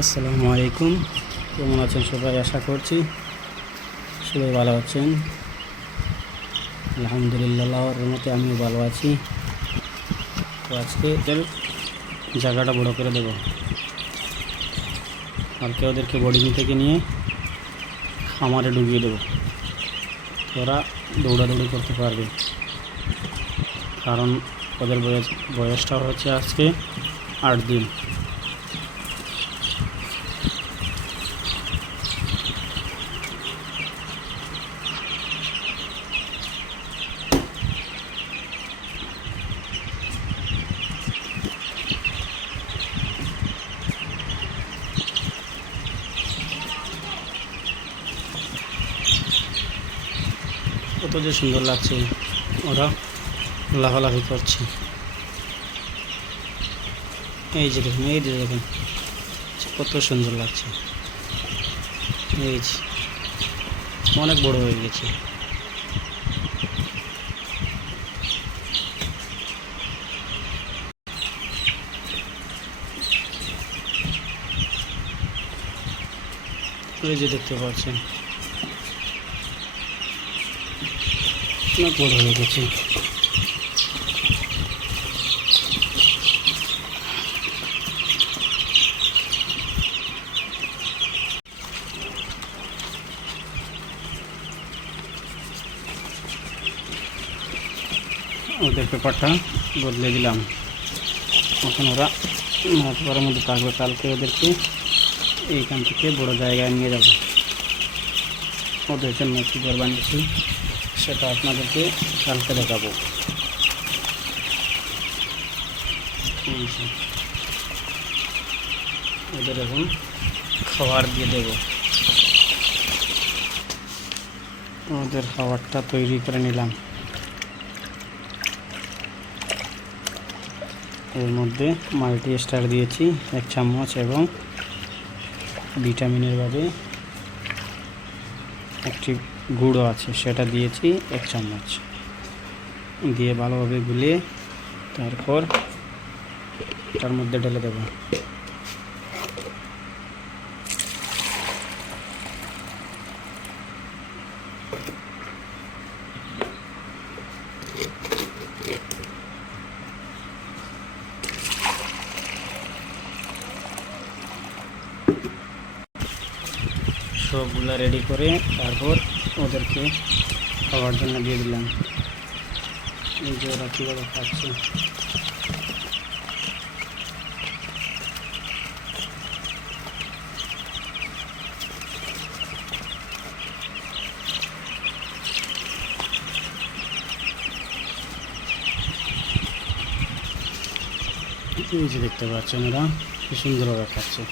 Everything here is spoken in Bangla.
আসসালামু আলাইকুম। কেমন আছেন সবাই? আশা করছি সবাই ভালো আছেন। আলহামদুলিল্লাহ, আল্লাহর রহমতে আমিও ভালো আছি। তো আজকে এদের জায়গাটা বড় করে দেব, কালকে ওদেরকে বোর্ডিং থেকে নিয়ে খামারে ঢুকিয়ে দেবো। ওরা দৌড়াদৌড়ি করতে পারবে, কারণ ওদের বয়সটা হচ্ছে আজকে 8 দিন। কত যে সুন্দর লাগছে, ওরা লাফালাফি করছে। এই যে দেখুন, এই যে দেখুন কত সুন্দর লাগছে। এই যে অনেক বড় হয়ে গেছে। এই যে দেখতে পাচ্ছেন অনেক বড় হয়ে গেছে। ওদের পেপারটা বদলে দিলাম, এখন ওরা ঘরের মধ্যে থাকবে। কালকে ওদেরকে এইখান থেকে বড় জায়গায় নিয়ে যাব। ওদের জন্য কী ঘর বানিয়েছি সেটা আপনাদেরকে কালকে দেখাবো। ওদের এখন খাবার দিয়ে দেব। ওদের খাবারটা তৈরি করে নিলাম। এর মধ্যে মাল্টি স্টার দিয়েছি 1 চামচ এবং ভিটামিনের ভাবে একটি গুঁড়ো আছে সেটা দিয়েছি 1 চামচ দিয়ে ভালোভাবে গুলিয়ে তারপর তার মধ্যে ঢেলে দেব। সবগুলা রেডি করে তারপর ওদেরকে খাওয়ার জন্য দিয়ে দিলাম। এই যে ওরা কীভাবে খাচ্ছে। এই যে দেখতে পাচ্ছেন ওরা কি সুন্দরভাবে খাচ্ছে।